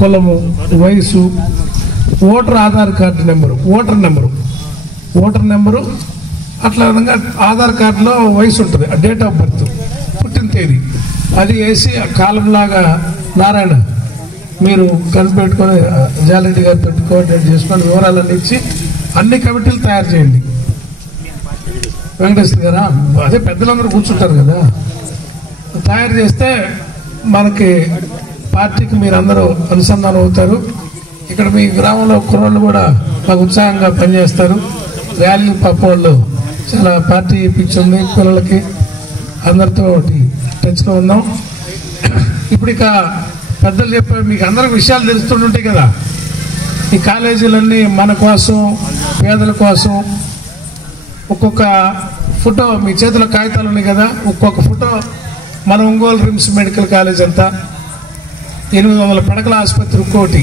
కులము, వయసు, voter Aadhaar card number, voter number అట్లా విధంగా ఆధార్ కార్డులో వయసు ఉంటుంది, డేట్ ఆఫ్ బర్త్, పుట్టిన తేదీ అది వేసి ఆ కాలంలాగా నారాయణ మీరు కనిపెట్టుకొని జాలరెడ్డి గారితో కోఆర్డినేట్ చేసుకొని వివరాలన్నీ ఇచ్చి అన్ని కమిటీలు తయారు చేయండి. వెంకటేశ్వర గారా అదే పెద్దలందరూ కూర్చుంటారు కదా, తయారు చేస్తే మనకి పార్టీకి మీరందరూ అనుసంధానం అవుతారు. ఇక్కడ మీ గ్రామంలో కుర్రోళ్ళు కూడా మాకు ఉత్సాహంగా పనిచేస్తారు. ర్యాలీ పాప వాళ్ళు చాలా పార్టీ పిచ్చింది పిల్లలకి, అందరితో టచ్లో ఉన్నాం. ఇప్పుడు ఇక పెద్దలు చెప్పే మీకు అందరికి విషయాలు తెలుస్తుంటాయి కదా. ఈ కాలేజీలన్నీ మన కోసం, పేదల కోసం ఒక్కొక్క ఫోటో మీ చేతిలో కాగితాలు ఉన్నాయి కదా, ఒక్కొక్క ఫోటో మన ఒంగోలు రిమ్స్ మెడికల్ కాలేజ్ అంతా 800 పడకల ఆసుపత్రి ఒక్కోటి,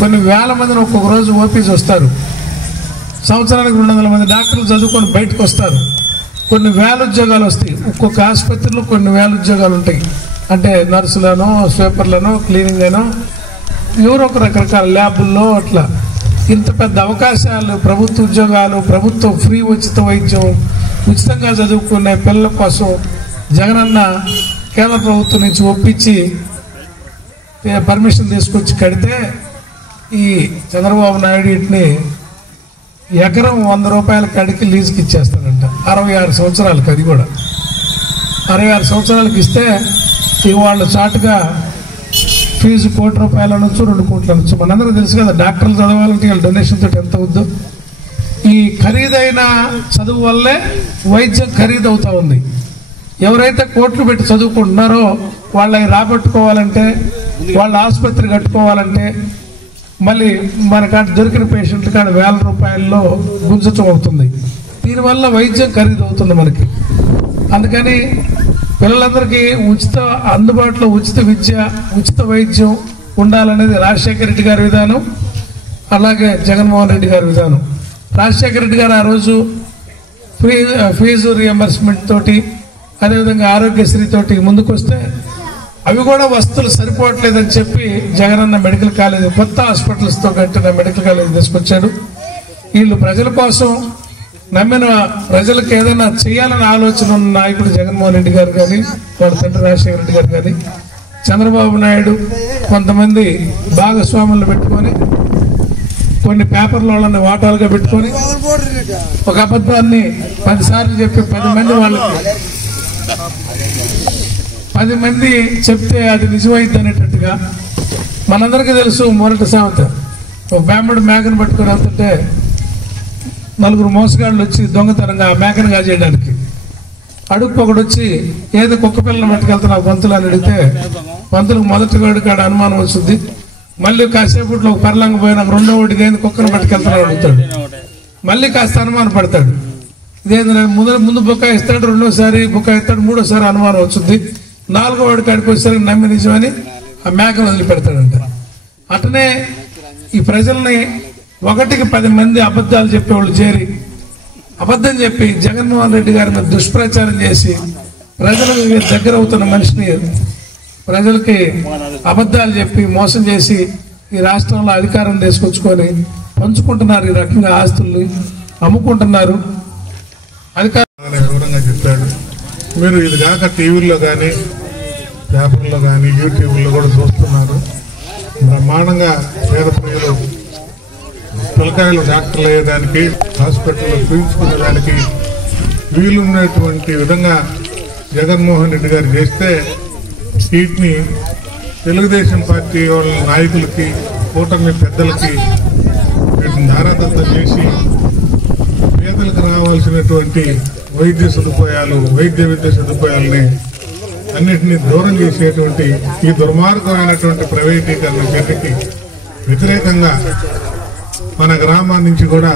కొన్ని వేల మందిని ఒక్కొక్క రోజు ఓపీస్ వస్తారు. సంవత్సరానికి 200 మంది డాక్టర్లు చదువుకొని బయటకు వస్తారు. కొన్ని వేల ఉద్యోగాలు వస్తాయి. ఒక్కొక్క ఆసుపత్రిలో కొన్ని వేల ఉద్యోగాలు ఉంటాయి. అంటే నర్సులను, స్వీపర్లను, క్లీనింగ్ అనో ఎవరో ఒక రకరకాల ల్యాబుల్లో అట్లా ఇంత పెద్ద అవకాశాలు, ప్రభుత్వ ఉద్యోగాలు, ప్రభుత్వం ఫ్రీ ఉచిత వైద్యం, ఉచితంగా చదువుకునే పిల్లల కోసం జగనన్న కేంద్ర ప్రభుత్వం నుంచి ఒప్పించి పర్మిషన్ తీసుకొచ్చి కడితే ఈ చంద్రబాబు నాయుడు వీటిని ఎకరం 100 రూపాయల కడికి లీజుకి ఇచ్చేస్తారంట. 66 సంవత్సరాలకు, అది కూడా 66 సంవత్సరాలకు ఇస్తే వాళ్ళు చాటుగా ఫీజు ₹1 కోటి అనొచ్చు, ₹2 కోట్లు అనొచ్చు. మనందరూ తెలుసు కదా, డాక్టర్లు చదవాలంటే వీళ్ళ డొనేషన్ తోటి ఎంత అవుద్దో. ఈ ఖరీదైన చదువు వల్లే వైద్యం ఖరీదు అవుతా ఉంది. ఎవరైతే కోట్లు పెట్టి చదువుకుంటున్నారో వాళ్ళని రాబట్టుకోవాలంటే, వాళ్ళ ఆసుపత్రి కట్టుకోవాలంటే మళ్ళీ మన కాడ దొరికిన పేషెంట్ల కాడ ₹1000 గుంజటం అవుతుంది. దీనివల్ల వైద్యం ఖరీదు అవుతుంది మనకి. అందుకని పిల్లలందరికీ అందుబాటులో ఉచిత విద్య, ఉచిత వైద్యం ఉండాలనేది రాజశేఖర రెడ్డి గారి విధానం, అలాగే జగన్మోహన్ రెడ్డి గారి విధానం. రాజశేఖర రెడ్డి గారు ఆ రోజు ఫీజు రియంబర్స్మెంట్ తోటి, అదేవిధంగా ఆరోగ్యశ్రీ తోటి ముందుకు వస్తే అవి కూడా వస్తువులు సరిపోవట్లేదని చెప్పి జగనన్న మెడికల్ కాలేజ్, కొత్త హాస్పిటల్స్తో కట్టిన మెడికల్ కాలేజ్ తీసుకొచ్చాడు. వీళ్ళు ప్రజల కోసం నమ్మిన ప్రజలకు ఏదైనా చేయాలని ఆలోచన ఉన్న నాయకుడు జగన్మోహన్ రెడ్డి గారు కానీ, వాళ్ళ తండ్రి రాజశేఖర రెడ్డి గారు కానీ, చంద్రబాబు నాయుడు కొంతమంది భాగస్వాములను పెట్టుకొని, కొన్ని పేపర్ల వాళ్ళని వాటాలుగా పెట్టుకొని ఒక అబద్ధాన్ని 10 సార్లు చెప్పి 10 మంది వాళ్ళకి 10 మంది చెప్తే అది నిజమైంది అనేటట్టుగా. మనందరికీ తెలుసు మొరటి సామెత, ఒక బ్రాహ్మణుడు మేకను పట్టుకొని వెళ్తుంటే 4 మోసగాళ్ళు వచ్చి దొంగతనంగా ఆ మేకను కాజేయడానికి, అడుక్కు ఒకడు వచ్చి ఏదో కుక్క పిల్లని పట్టుకెళ్తున్నా పంతులు అని అడిగితే పంతులకు మొదటి వాడి కాడ అనుమానం వస్తుంది. మళ్ళీ కాసేపట్లో ఒక పర్లంగా పోయినా రెండో వాడికి ఏంది కుక్కను పట్టుకెళ్తున్నా అడుగుతాడు. మళ్ళీ కాస్త అనుమానం పడతాడు, ఇదేంది ముందు బుకాయిస్తాడు, రెండోసారి బుకాయిస్తాడు, మూడోసారి అనుమానం వచ్చింది, 4వ వాడి కాడికి వచ్చేసరికి నమ్మి నిజమని ఆ మేకను వదిలిపెడతాడంట. అటనే ఈ ప్రజల్ని 1కి 10 మంది అబద్ధాలు చెప్పేవాళ్ళు చేరి అబద్ధం చెప్పి జగన్మోహన్ రెడ్డి గారి మీద దుష్ప్రచారం చేసి ప్రజలకు దగ్గర అవుతున్న మనిషిని ప్రజలకి అబద్ధాలు చెప్పి మోసం చేసి ఈ రాష్ట్రంలో అధికారం తీసుకొచ్చుకొని పంచుకుంటున్నారు. ఈ రకంగా ఆస్తుల్ని అమ్ముకుంటున్నారు. వివరంగా చెప్పాడు. మీరు ఇది కాక టీవీల్లో కానీ, పేపర్లో కానీ, యూట్యూబ్లో కూడా చూస్తున్నారు. బ్రహ్మాండంగా పేద ప్రజలు పిల్లకాయలు డాక్టర్లు అయ్యేదానికి, హాస్పిటల్లో పీల్చుకునే దానికి వీలున్నటువంటి విధంగా జగన్మోహన్ రెడ్డి గారు చేస్తే వీటిని తెలుగుదేశం పార్టీ వాళ్ళ నాయకులకి, కూటమి పెద్దలకి వీటిని ధారాదత్తం చేసి పేదలకు రావాల్సినటువంటి వైద్య సదుపాయాలు, వైద్య విద్య సదుపాయాలని అన్నిటినీ దూరం చేసేటువంటి ఈ దుర్మార్గమైనటువంటి ప్రైవేటీకరణ చర్యకి వ్యతిరేకంగా మన గ్రామం నుంచి కూడా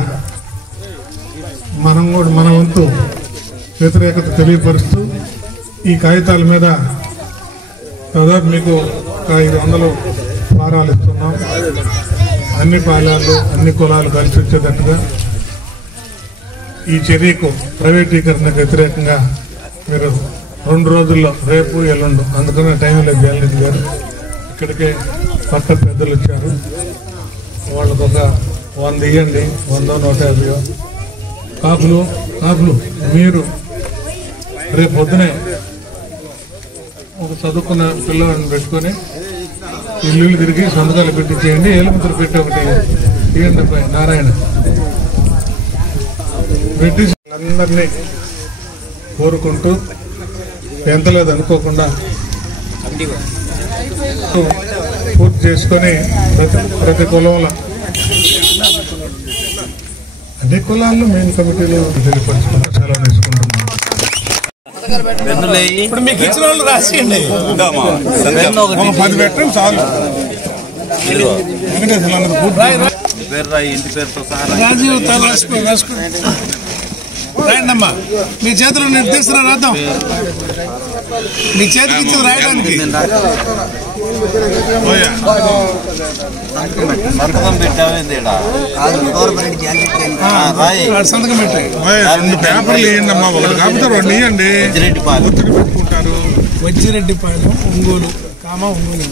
మన వంతు వ్యతిరేకత తెలియపరుస్తూ ఈ కాగితాల మీద దాదాపు మీకు 500 ఫారాలు ఇస్తున్నాం. అన్ని పాలాలు, అన్ని కులాలు కలిసి వచ్చేటట్టుగా ఈ చర్యకు, ప్రైవేటీకరణకు వ్యతిరేకంగా మీరు 2 రోజుల్లో, రేపు ఎల్లుండు, అందుకనే టైం లేదు, జగన్ గారు ఇక్కడికే పక్క పెద్దలు వచ్చారు, వాళ్ళకు ఒక 100 ఇవ్వండి, 100, 150 కాపులు. మీరు రేపు పొద్దునే ఒక చదువుకున్న పిల్లవాడిని పెట్టుకొని ఇల్లు తిరిగి సంతకాలు పెట్టించేయండి. ఏలుముద్ర పెట్టి ఒకటి ఇవ్వండి అబ్బాయి నారాయణ పెట్టి అందరినీ కోరుకుంటూ ఎంత లేదు అనుకోకుండా పూర్తి చేసుకొని ప్రతి కులంలో అన్ని కులాల్లో మెయిన్ కమిటీలో తెలియపరుచుకుంటూ సెలవు తీసుకుంటున్నాం. ఇప్పుడు మీకు ఇచ్చిన వాళ్ళు రాసియండి, 10 పెట్టండి చాలు. రాజీవ్ రాయండి అమ్మా, మీ చేతిలో నిర్దేశం రాద్దాం, మీ చేతికి ఇచ్చింది రాయడానికి. సంతకం పెట్టావేంది? సంతకం పెట్టాయి పేపర్లు వేయండి అమ్మా, ఒకటి కాకపోతే 2 ఇవ్వండి. ఒత్తిడి పెట్టుకుంటారు. వజ్జిరెడ్డిపాలెం ఒంగోలు ఒంగోలు.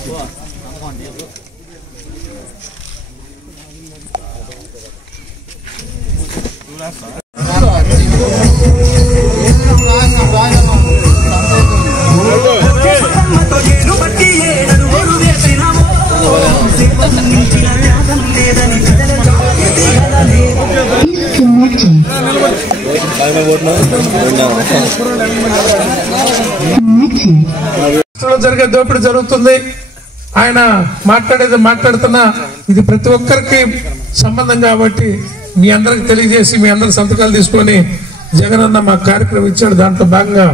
జరిగే దోపిడీ జరుగుతుంది. ఆయన మాట్లాడుతున్నా ఇది ప్రతి ఒక్కరికి సంబంధం కాబట్టి మీ అందరికి తెలియజేసి మీ అందరి సంతకాలు తీసుకొని జగనన్న మా కార్యక్రమం ఇచ్చాడు. దాంట్లో భాగంగా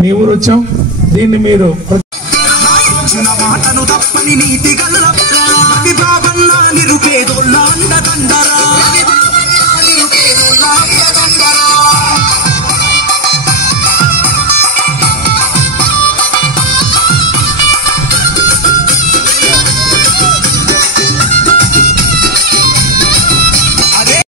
మీ ఊరు వచ్చాం. దీన్ని మీరు